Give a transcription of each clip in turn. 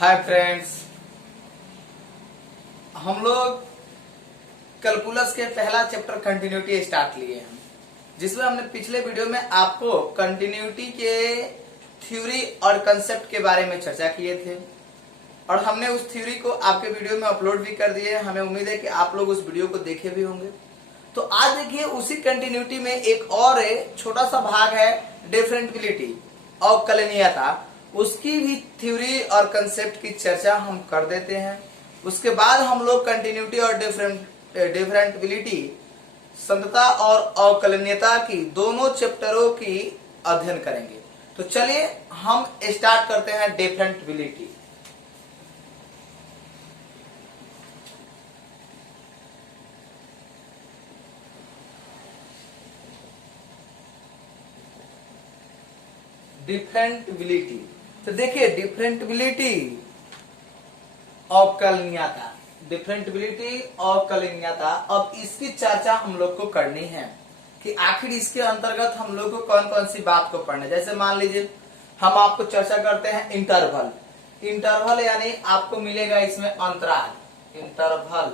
Hi friends, हम लोग calculus के पहला चैप्टर कंटिन्यूटी स्टार्ट लिए हैं, जिसमें हमने पिछले वीडियो में आपको कंटिन्यूटी के थ्योरी और कंसेप्ट के बारे में चर्चा किए थे और हमने उस थ्योरी को आपके वीडियो में अपलोड भी कर दिए। हमें उम्मीद है कि आप लोग उस वीडियो को देखे भी होंगे। तो आज देखिए, उसी कंटिन्यूटी में एक और छोटा सा भाग है डिफरेंटबिलिटी, अवकलनीयता। उसकी भी थ्योरी और कंसेप्ट की चर्चा हम कर देते हैं। उसके बाद हम लोग कंटिन्यूटी और डिफरेंटबिलिटी, संतता और अवकलनीयता की दोनों चैप्टरों की अध्ययन करेंगे। तो चलिए हम स्टार्ट करते हैं डिफरेंटबिलिटी। डिफरेंटबिलिटी, तो देखिए डिफरेंटबिलिटी अवकलनीयता, डिफरेंटबिलिटी अवकलनीयता। अब इसकी चर्चा हम लोग को करनी है कि आखिर इसके अंतर्गत हम लोग को कौन कौन सी बात को पढ़ना है। जैसे मान लीजिए हम आपको चर्चा करते हैं इंटरवल। इंटरवल यानी आपको मिलेगा इसमें अंतराल, इंटरवल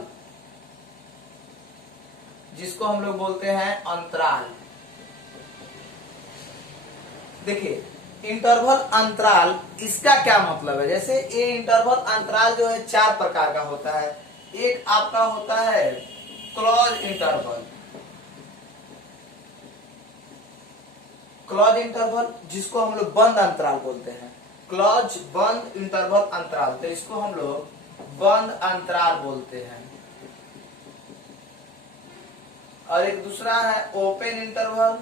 जिसको हम लोग बोलते हैं अंतराल। देखिए इंटरवल अंतराल, इसका क्या मतलब है। जैसे ये इंटरवल अंतराल जो है चार प्रकार का होता है। एक आपका होता है क्लोज इंटरवल, क्लोज इंटरवल जिसको हम लोग बंद अंतराल बोलते हैं। क्लोज बंद इंटरवल अंतराल, तो इसको हम लोग बंद अंतराल बोलते हैं। और एक दूसरा है ओपन इंटरवल,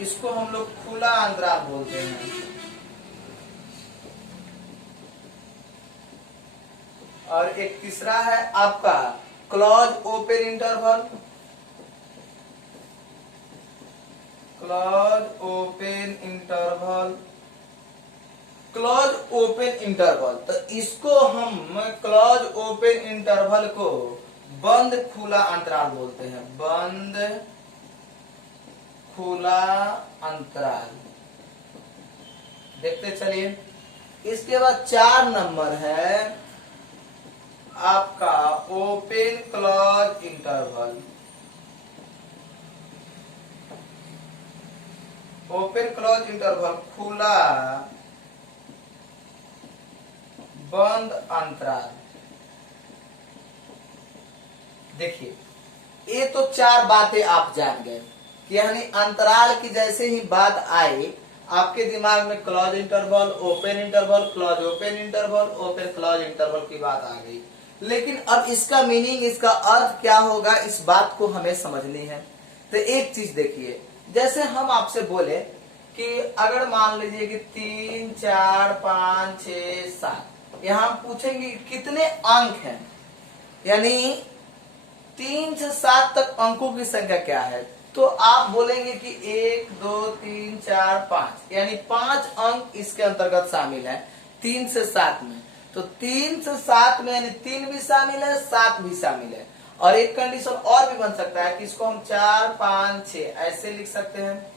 इसको हम लोग खुला अंतराल बोलते हैं। और एक तीसरा है आपका close open interval, close open interval, close open interval. तो इसको हम क्लोज ओपन इंटरवल को बंद खुला अंतराल बोलते हैं, बंद खुला अंतराल। देखते चलिए। इसके बाद 4 नंबर है आपका open close interval, open close interval खुला बंद अंतराल। देखिए ये तो 4 बातें आप जान गए, यानी अंतराल की जैसे ही बात आई आपके दिमाग में close interval, open interval, close open interval, open close interval की बात आ गई। लेकिन अब इसका मीनिंग, इसका अर्थ क्या होगा, इस बात को हमें समझनी है। तो एक चीज देखिए, जैसे हम आपसे बोले कि अगर मान लीजिए कि 3, 4, 5, 6, 7, यहां पूछेंगे कितने अंक हैं, यानी 3 से 7 तक अंकों की संख्या क्या है, तो आप बोलेंगे कि 1, 2, 3, 4, 5, यानी 5 अंक इसके अंतर्गत शामिल है 3 से 7 में। तो 3 से 7 में यानी 3 भी शामिल है, 7 भी शामिल है। और एक कंडीशन और भी बन सकता है कि इसको हम 4, 5, 6 ऐसे लिख सकते हैं।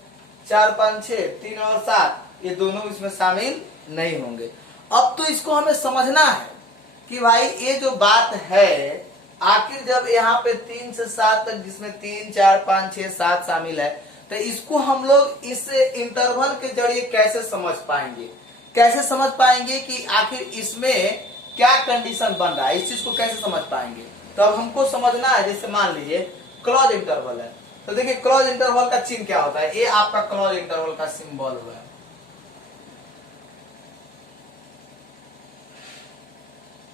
4, 5, 6, 3 और 7 ये दोनों इसमें शामिल नहीं होंगे। अब तो इसको हमें समझना है कि भाई ये जो बात है, आखिर जब यहाँ पे 3 से 7 तक, जिसमें 3, 4, 5, 6, 7 शामिल है, तो इसको हम लोग इस इंटरवल के जरिए कैसे समझ पाएंगे, कैसे समझ पाएंगे कि आखिर इसमें क्या कंडीशन बन रहा है, इस चीज को कैसे समझ पाएंगे। तो अब हमको समझना है, जैसे मान लीजिए क्लोज इंटरवल है, तो देखिए क्लोज इंटरवल का चिन्ह क्या होता है। ये आपका क्लोज इंटरवल का सिंबल हुआ है,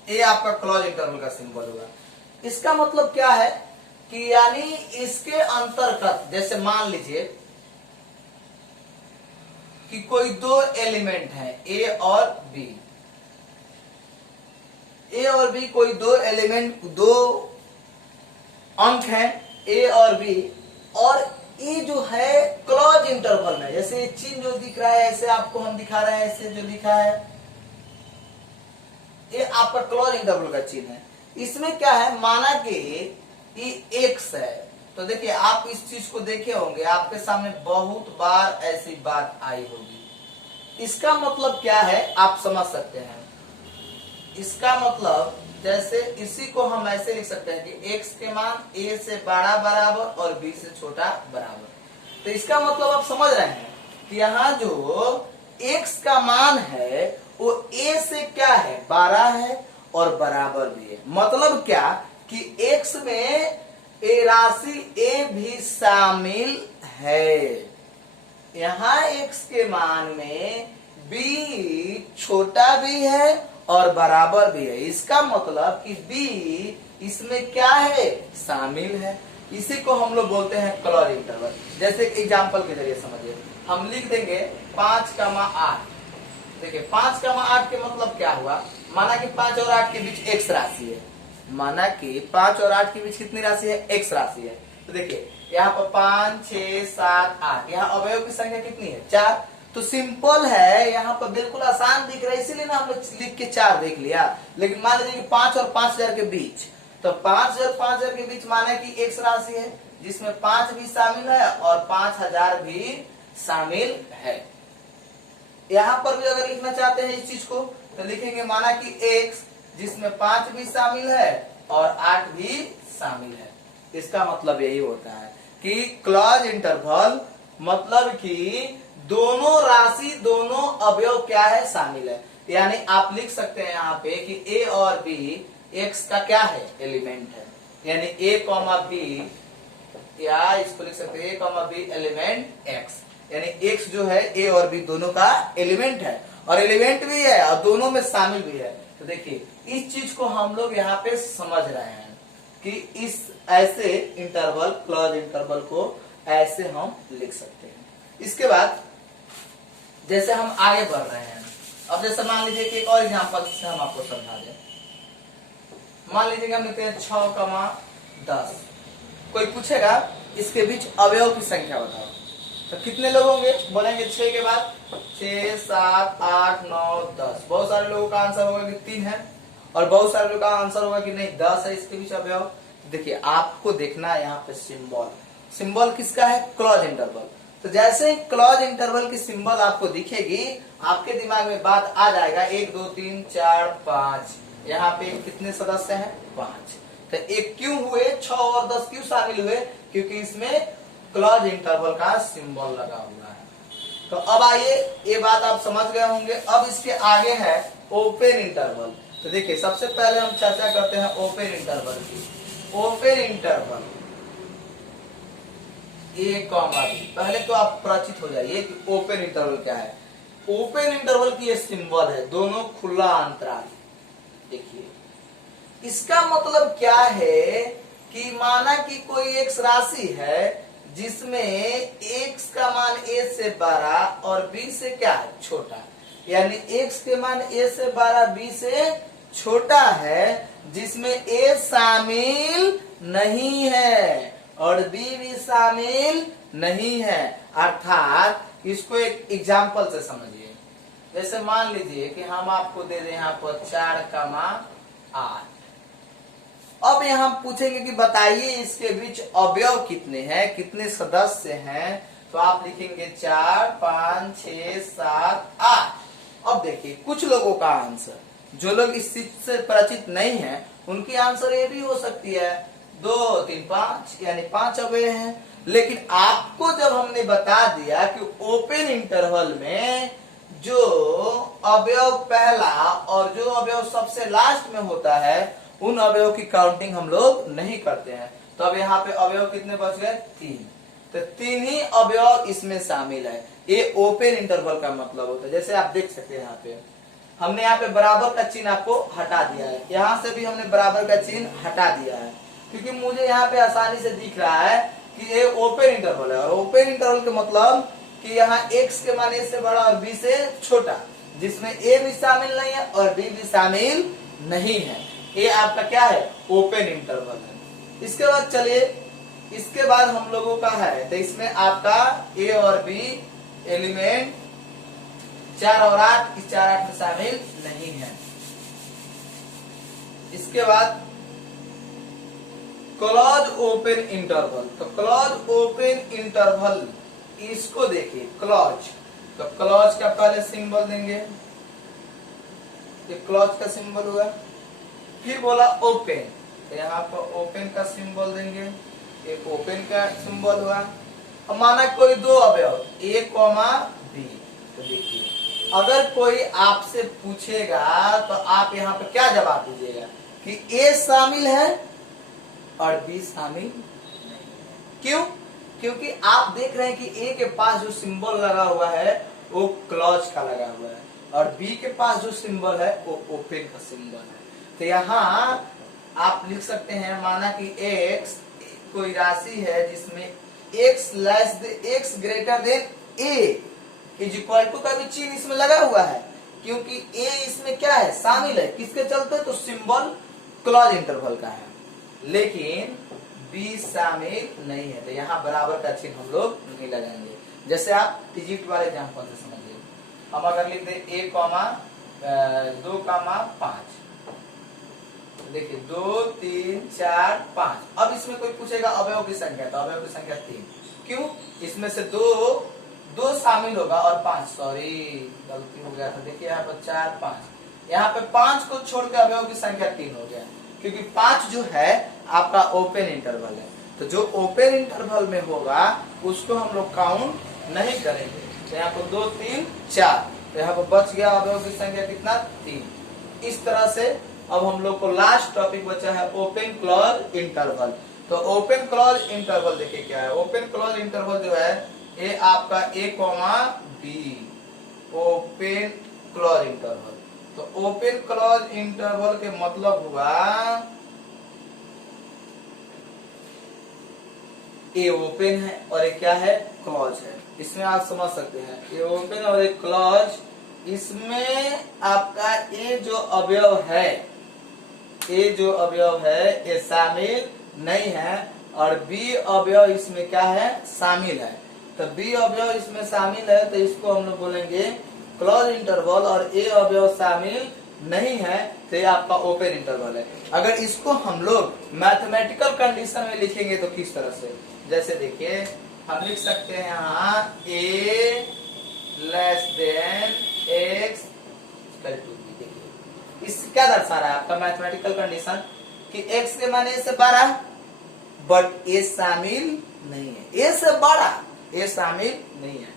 ये आपका क्लोज इंटरवल का सिंबल हुआ। इसका मतलब क्या है कि यानी इसके अंतर्गत, जैसे मान लीजिए कि कोई 2 एलिमेंट है ए और बी, ए और बी कोई 2 एलिमेंट, 2 अंक हैं ए और बी, और ये जो है क्लोज इंटरवल में, जैसे चिन्ह जो दिख रहा है ऐसे आपको हम दिखा रहे हैं, ऐसे जो लिखा है ये आपका क्लोज इंटरवल का चिन्ह है। इसमें क्या है, माना कि ये x है, तो देखिए आप इस चीज को देखे होंगे, आपके सामने बहुत बार ऐसी बात आई होगी इसका मतलब क्या है आप समझ सकते हैं। इसका मतलब जैसे इसी को हम ऐसे लिख सकते हैं कि x के मान a से बड़ा बराबर और b से छोटा बराबर। तो इसका मतलब आप समझ रहे हैं कि यहाँ जो x का मान है वो a से क्या है 12 है और बराबर भी है। मतलब क्या कि x में ए राशि a भी शामिल है। यहाँ x के मान में b छोटा भी है और बराबर भी है। इसका मतलब कि b इसमें क्या है शामिल है। इसी को हम लोग बोलते हैं क्लोज इंटरवल। जैसे एग्जांपल के जरिए समझिए, हम लिख देंगे 5,8। देखिए 5,8 के मतलब क्या हुआ, माना कि 5 और 8 के बीच x राशि है। माना कि 5 और 8 के बीच कितनी राशि है x राशि है। तो देखिए यहाँ पर 5, 6, 7, 8, यहाँ अवयव की संख्या कितनी है 4। तो सिंपल है, यहाँ पर बिल्कुल आसान दिख रहा है, इसीलिए ना हम लोग लिख के 4 देख लिया। लेकिन मान लीजिए कि 5 और 5,000 के बीच, तो 5 और 5,000 के बीच माना कि x राशि है जिसमें 5 भी शामिल है और 5,000 भी शामिल है। यहाँ पर भी अगर लिखना चाहते हैं इस चीज को तो लिखेंगे माना कि x जिसमें 5 भी शामिल है और 8 भी शामिल है। इसका मतलब यही होता है कि क्लोज इंटरवल मतलब कि दोनों राशि दोनों अवयव क्या है शामिल है। यानी आप लिख सकते हैं यहाँ पे कि a और b x का क्या है एलिमेंट है। यानी a, b, या इसको लिख सकते हैं a, b एलिमेंट x। यानी x जो है a और b दोनों का एलिमेंट है और एलिमेंट भी है और दोनों में शामिल भी है। तो देखिए इस चीज को हम लोग यहाँ पे समझ रहे हैं कि इस ऐसे इंटरवल क्लोज इंटरवल को ऐसे हम लिख सकते हैं। इसके बाद जैसे हम आगे बढ़ रहे हैं, अब जैसे मान लीजिए कि एक और एग्जांपल से हम आपको समझा दें। मान लीजिए कि हम लिखते हैं 6,10। कोई पूछेगा इसके बीच अवयव की संख्या बताओ, तो कितने लोग होंगे, बोलेंगे 6 के बाद 6, 7, 8, 9, 10। बहुत सारे लोगों का आंसर होगा कि 3 है और बहुत सारे लोगों का आंसर होगा कि नहीं 10 है इसके बीच अवयव। देखिए आपको देखना है यहाँ पे सिंबल, सिंबल किसका है क्लोज इंटरवल। तो जैसे ही क्लोज इंटरवल की सिंबल आपको दिखेगी आपके दिमाग में बात आ जाएगा 1, 2, 3, 4, 5। यहाँ पे कितने सदस्य हैं 5। तो एक क्यों हुए 6 और 10 क्यों शामिल हुए, क्योंकि इसमें क्लोज इंटरवल का सिंबल लगा हुआ है। तो अब आइए ये बात आप समझ गए होंगे। अब इसके आगे है ओपन इंटरवल। तो देखिए सबसे पहले हम चर्चा करते हैं ओपन इंटरवल की। Open interval a, b। पहले तो आप परिचित हो जाइए कि ओपन इंटरवल क्या है। ओपन इंटरवल की ये सिंबल है, दोनों खुला अंतराल। देखिए इसका मतलब क्या है कि माना कि कोई x राशि है जिसमें x का मान a से बड़ा और b से क्या है छोटा। यानी x के मान a से बड़ा b से छोटा है जिसमें a शामिल नहीं है और b भी शामिल नहीं है। अर्थात इसको एक एग्जाम्पल से समझिए। जैसे मान लीजिए कि हम आपको दे दें यहाँ पर 4,8। अब यहाँ पूछेंगे कि बताइए इसके बीच अवयव कितने हैं, कितने सदस्य हैं। तो आप लिखेंगे 4, 5, 6, 7, 8। अब देखिए कुछ लोगों का आंसर, जो लोग इस चीज से परिचित नहीं है उनकी आंसर ये भी हो सकती है 2, 3, 5, यानी 5 अवयव हैं। लेकिन आपको जब हमने बता दिया कि ओपन इंटरवल में जो अवयव पहला और जो अवयव सबसे लास्ट में होता है उन अवयव की काउंटिंग हम लोग नहीं करते हैं। तो अब यहाँ पे अवयव कितने बच गए 3। तो 3 ही अवयव इसमें शामिल है। ये ओपन इंटरवल का मतलब होता है। जैसे आप देख सकते हैं यहाँ पे हमने यहाँ पे बराबर का चिन्ह आपको हटा दिया है, यहाँ से भी हमने बराबर का चिन्ह हटा दिया है क्योंकि मुझे यहाँ पे आसानी से दिख रहा है कि ये ओपन इंटरवल है। और ओपन इंटरवल के मतलब कि यहाँ x के मान a से बड़ा और b से छोटा, जिसमें a भी शामिल नहीं है और b भी शामिल नहीं है। ये आपका क्या है ओपन इंटरवल है। इसके बाद चलिए इसके बाद हम लोगों का है, तो इसमें आपका a और b एलिमेंट 4 और 8 इस 4, 8 में शामिल नहीं है। इसके बाद क्लोज ओपन इंटरवल। तो क्लोज ओपन इंटरवल इसको देखिए क्लोज तो क्लॉज का पहले सिंबल देंगे, ये क्लॉज का सिंबल हुआ। फिर बोला ओपन, तो यहाँ पर ओपन का सिंबल देंगे, एक ओपन का सिंबल हुआ। अब माना कोई दो अवयव ए कॉमा बी, तो देखिए अगर कोई आपसे पूछेगा तो आप यहाँ पे क्या जवाब दीजिएगा कि ए शामिल है और बी शामिल नहीं। क्यों? क्योंकि आप देख रहे हैं कि ए के पास जो सिंबल लगा हुआ है वो क्लॉज का लगा हुआ है और बी के पास जो सिंबल है वो ओपन का सिंबल है। तो यहाँ आप लिख सकते हैं, माना कि x कोई राशि है जिसमें x greater than a is equal to का भी चिन्ह इसमें लगा हुआ है, क्योंकि a इसमें क्या है, शामिल है। किसके चलते? तो सिंबल क्लॉज इंटरवल का है, लेकिन b शामिल नहीं है। तो यहाँ बराबर का चिन्ह हम लोग नहीं लगाएंगे। जैसे आप डिजिट वाले एग्जाम्पल से समझिए, हम अगर लिख दे a कॉमा 2,5, देखिए 2 3 4 5। अब इसमें कोई पूछेगा अवयव की संख्या, तो अवयव की संख्या 3। क्यों? इसमें से दो शामिल होगा और 5, सॉरी गलती हो गया था। देखिए यहाँ पर 4 5, यहाँ पे 5 को छोड़ के अवयव की संख्या 3 हो गया, क्योंकि 5 जो है आपका ओपन इंटरवल है। तो जो ओपन इंटरवल में होगा उसको हम लोग काउंट नहीं करेंगे। तो यहाँ पर 2 3 4, तो यहाँ पर बच गया अवयव की संख्या कितना, 3। इस तरह से अब हम लोग को लास्ट टॉपिक बचा है ओपन क्लॉज इंटरवल। तो ओपन क्लॉज इंटरवल देखिए क्या है। ओपन क्लॉज इंटरवल जो है ये आपका A comma B, open closed interval. तो ओपन क्लॉज इंटरवल के मतलब हुआ ए ओपन है और एक क्या है, क्लॉज है। इसमें आप समझ सकते हैं ये ओपन और एक क्लॉज। इसमें आपका ए जो अवयव है ये शामिल नहीं है और बी अवयव इसमें क्या है, शामिल है। तो बी अवयव इसमें शामिल है तो इसको हम लोग बोलेंगे क्लॉज इंटरवल, और ए अवयव शामिल नहीं है तो ये आपका ओपन इंटरवल है। अगर इसको हम लोग मैथमेटिकल कंडीशन में लिखेंगे तो किस तरह से, जैसे देखिए हम लिख सकते हैं यहाँ a less than x equal to b। देखिए इस क्या दर्शा रहा है आपका मैथमेटिकल कंडीशन कि x के मान a से बड़ा बट a शामिल नहीं है, a से बड़ा a शामिल नहीं है,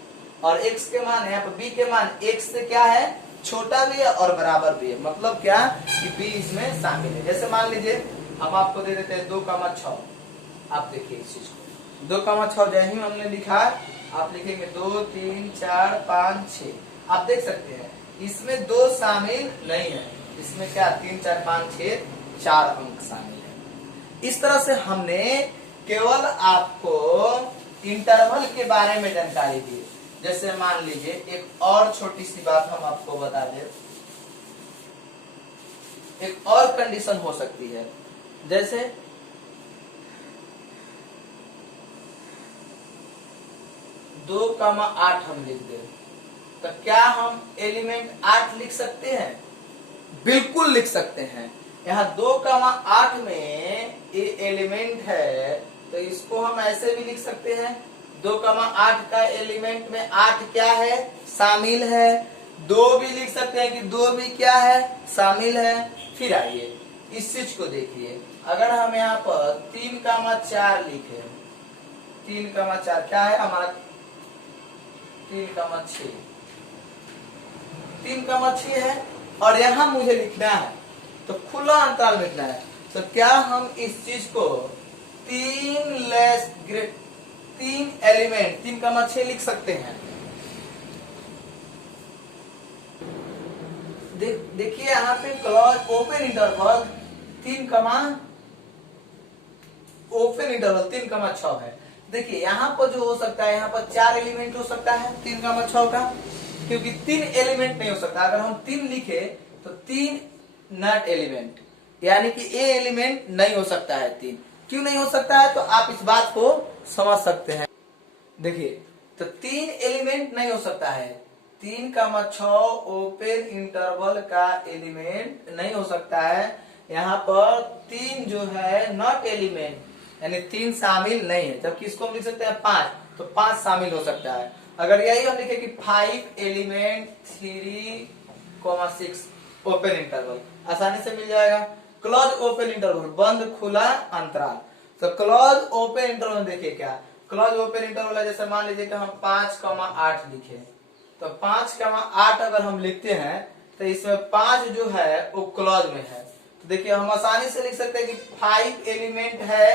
और x के मान यहाँ पर b के मान x से क्या है, छोटा भी है और बराबर भी है। मतलब क्या कि b इसमें शामिल है। जैसे मान लीजिए हम आपको दे देते हैं 2,6। आप देखिए इस चीज को 2,6 जैसे ही हमने लिखा आप लिखेंगे 2 3 4 5 6। आप देख सकते हैं इसमें 2 शामिल नहीं है, इसमें क्या 3 4 5 6 4 अंक शामिल है। इस तरह से हमने केवल आपको इंटरवल के बारे में जानकारी दी। जैसे मान लीजिए एक और छोटी सी बात हम आपको बता दें, एक और कंडीशन हो सकती है। जैसे 2,8 हम लिख दे तो क्या हम एलिमेंट 8 लिख सकते हैं? बिल्कुल लिख सकते हैं। यहाँ 2,8 में ये एलिमेंट है तो इसको हम ऐसे भी लिख सकते हैं 2,8 का एलिमेंट में 8 क्या है, शामिल है। 2 भी लिख सकते हैं कि 2 भी क्या है, शामिल है। फिर आइए इस चीज को देखिए, अगर हम यहाँ पर 3,4 लिखे, 3,4 क्या है हमारा 3,6, 3,6 है और यहाँ मुझे लिखना है तो खुला अंतराल में लिखना है। तो क्या हम इस चीज को 3 एलिमेंट 3,6 लिख सकते हैं? देखिए यहाँ पे क्लॉज ओपन इंटरवल 3,6 है। देखिए यहाँ पर जो हो सकता है, यहाँ पर 4 एलिमेंट हो सकता है 3,6 का, क्योंकि 3 एलिमेंट नहीं हो सकता। अगर हम 3 लिखे तो 3 नॉट एलिमेंट, यानी कि ए एलिमेंट नहीं हो सकता है 3। क्यों नहीं हो सकता है तो आप इस बात को समझ सकते हैं। देखिए तो 3 एलिमेंट नहीं हो सकता है, 3,6 ओपन इंटरवल का एलिमेंट नहीं हो सकता है। यहाँ पर 3 जो है नॉट एलिमेंट, यानी 3 शामिल नहीं है। जबकि इसको हम लिख सकते हैं 5, तो 5 शामिल हो सकता है। अगर यही हम लिखे कि 5 एलिमेंट 3,6 ओपन इंटरवल, आसानी से मिल जाएगा। क्लोज ओपन इंटरवल, बंद खुला अंतराल। तो क्लोज ओपन इंटरवल देखिए क्या, क्लोज ओपन इंटरवल है, जैसे मान लीजिए कि हम 5,8 लिखे, तो 5,8 अगर हम लिखते हैं तो इसमें 5 जो है वो क्लोज में है। तो देखिए हम आसानी से लिख सकते हैं कि 5 एलिमेंट है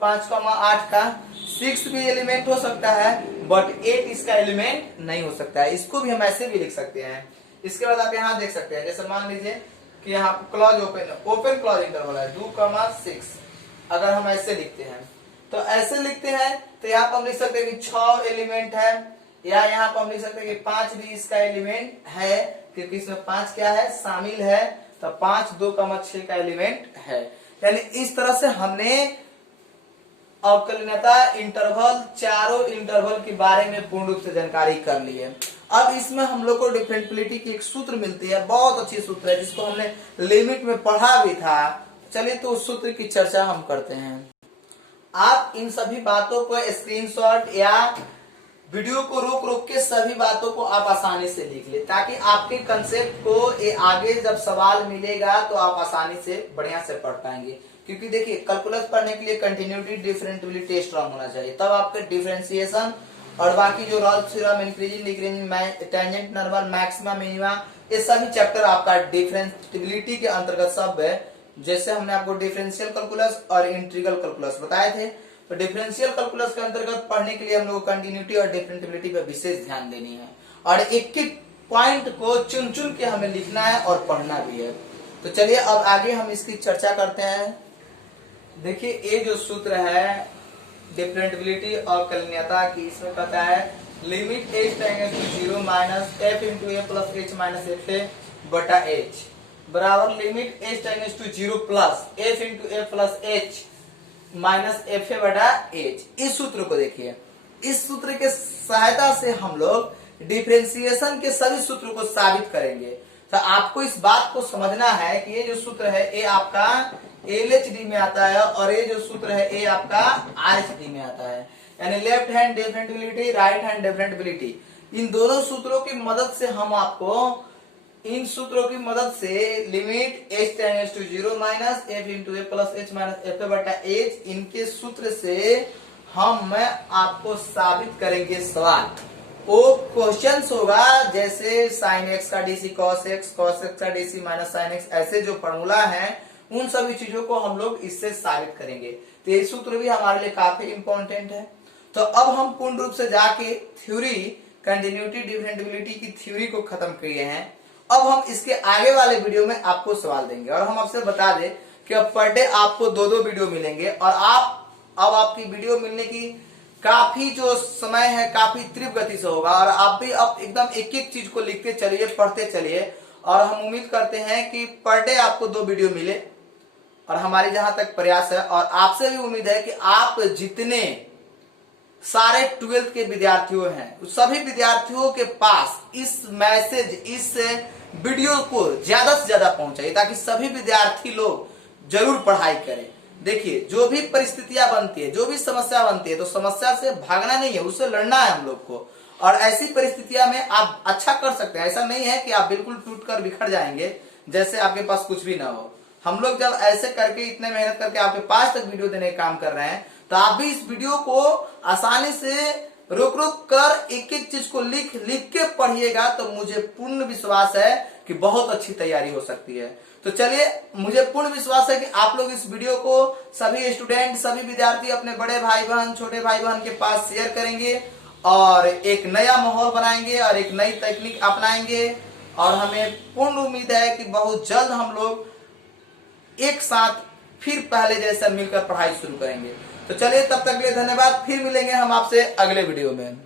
5,8 का, 6 भी एलिमेंट हो सकता है बट 8 इसका एलिमेंट नहीं हो सकता है। इसको भी हम ऐसे भी लिख सकते हैं। इसके बाद आप यहाँ देख सकते हैं, जैसे मान लीजिए कि यहाँ क्लोज ओपन क्लोज इंटरवल है 2,6, अगर हम ऐसे लिखते हैं तो ऐसे लिखते हैं तो यहाँ पर हम लिख सकते हैं कि 6 एलिमेंट है, या यहाँ पर हम लिख सकते हैं कि 5 भी इसका एलिमेंट है, क्योंकि इसमें 5 क्या है शामिल है, तो 5 2,6 का एलिमेंट है। यानी इस तरह से हमने अवकलनीयता इंटरवल, चारों इंटरवल के बारे में पूर्ण रूप से जानकारी कर ली है। अब इसमें हम लोग को डिफरेंशिएबिलिटी की एक सूत्र मिलती है, बहुत अच्छी सूत्र है, जिसको हमने लिमिट में पढ़ा भी था। चलिए तो उस सूत्र की चर्चा हम करते हैं। आप इन सभी बातों को स्क्रीनशॉट या वीडियो को रोक रोक के सभी बातों को आप आसानी से लिख ले, ताकि आपके कंसेप्ट को ये आगे जब सवाल मिलेगा तो आप आसानी से बढ़िया से पढ़ पाएंगे। क्योंकि देखिए कैलकुलस पढ़ने के लिए कंटिन्यूटी डिफरेंशिएबिलिटी स्ट्रांग होना चाहिए, तब आपके डिफरेंशिएशन और बाकी जो Rolle's theorem, increasing decreasing, tangent normal, maxima minima, ये सभी चैप्टर आपका डिफरेंशिएबिलिटी के अंतर्गत सब है। जैसे हमने आपको डिफरेंशियल कैलकुलस और इंटीग्रल कैलकुलस बताए थे, तो डिफरेंशियल कैलकुलस के अंतर्गत पढ़ने के लिए हम लोग कंटिन्यूटी और डिफरेंशिएबिलिटी पर विशेष ध्यान देनी है, और एक एक पॉइंट को चुन चुन के हमें लिखना है और पढ़ना भी है। तो चलिए अब आगे हम इसकी चर्चा करते हैं। देखिए ये जो सूत्र है डिफरेंशिएबिलिटी और कलनीयता की, इसमें कहता है limit h tends to 0 minus f into a plus h minus f a बटा h बराबर limit h tends to 0 plus f into a plus h minus f a बटा h। इस सूत्र को देखिए, इस सूत्र के सहायता से हम लोग डिफरेंशिएशन के सभी सूत्रों को साबित करेंगे। तो आपको इस बात को समझना है कि ये जो सूत्र है ये आपका LHD में आता है, और ये जो सूत्र है ये आपका RHD में आता है। यानी left hand differentiability, right hand differentiability, इन दोनों सूत्रों की मदद से हम आपको, इन सूत्रों की मदद से limit h tends to 0 minus f into a plus h minus f a बटा h, इनके सूत्र से हम आपको साबित करेंगे सवाल। वो क्वेश्चंस होगा जैसे साइन एक्स का DC cos x, cos x का डीसी माइनस साइन एक्स, ऐसे जो फॉर्मूला है उन सभी चीजों को हम लोग इससे साबित करेंगे। तो ये सूत्र भी हमारे लिए काफी इंपॉर्टेंट है। तो अब हम पूर्ण रूप से जाके थ्योरी, कंटिन्यूटी डिफरेंशिएबिलिटी की थ्योरी को खत्म किए हैं। अब हम इसके आगे वाले वीडियो में आपको सवाल देंगे, और हम आपसे बता दें कि अब पर डे आपको 2-2 वीडियो मिलेंगे, और अब आपकी वीडियो मिलने की काफी जो समय है काफी तीव्र गति से होगा, और आप भी अब एकदम एक एक चीज को लिखते चलिए, पढ़ते चलिए, और हम उम्मीद करते हैं कि पर डे आपको 2 वीडियो मिले, और हमारी जहां तक प्रयास है, और आपसे भी उम्मीद है कि आप जितने सारे 12th के विद्यार्थियों हैं सभी विद्यार्थियों के पास इस मैसेज, इस वीडियो को ज्यादा से ज्यादा पहुंचाइए, ताकि सभी विद्यार्थी लोग जरूर पढ़ाई करें। देखिए जो भी परिस्थितियां बनती है, जो भी समस्या बनती है, तो समस्या से भागना नहीं है, उससे लड़ना है हम लोग को, और ऐसी परिस्थितियां में आप अच्छा कर सकते हैं। ऐसा नहीं है कि आप बिल्कुल टूटकर बिखर जाएंगे जैसे आपके पास कुछ भी ना हो। हम लोग जब ऐसे करके, इतने मेहनत करके आपके पास तक वीडियो देने का काम कर रहे हैं, तो आप भी इस वीडियो को आसानी से रुक रुक कर एक एक चीज को लिख के पढ़िएगा, तो मुझे पूर्ण विश्वास है कि बहुत अच्छी तैयारी हो सकती है। तो चलिए, मुझे पूर्ण विश्वास है कि आप लोग इस वीडियो को सभी स्टूडेंट, सभी विद्यार्थी अपने बड़े भाई बहन, छोटे भाई बहन के पास शेयर करेंगे, और एक नया माहौल बनाएंगे, और एक नई तकनीक अपनाएंगे, और हमें पूर्ण उम्मीद है कि बहुत जल्द हम लोग एक साथ फिर पहले जैसा मिलकर पढ़ाई शुरू करेंगे। तो चलिए, तब तक के लिए धन्यवाद। फिर मिलेंगे हम आपसे अगले वीडियो में।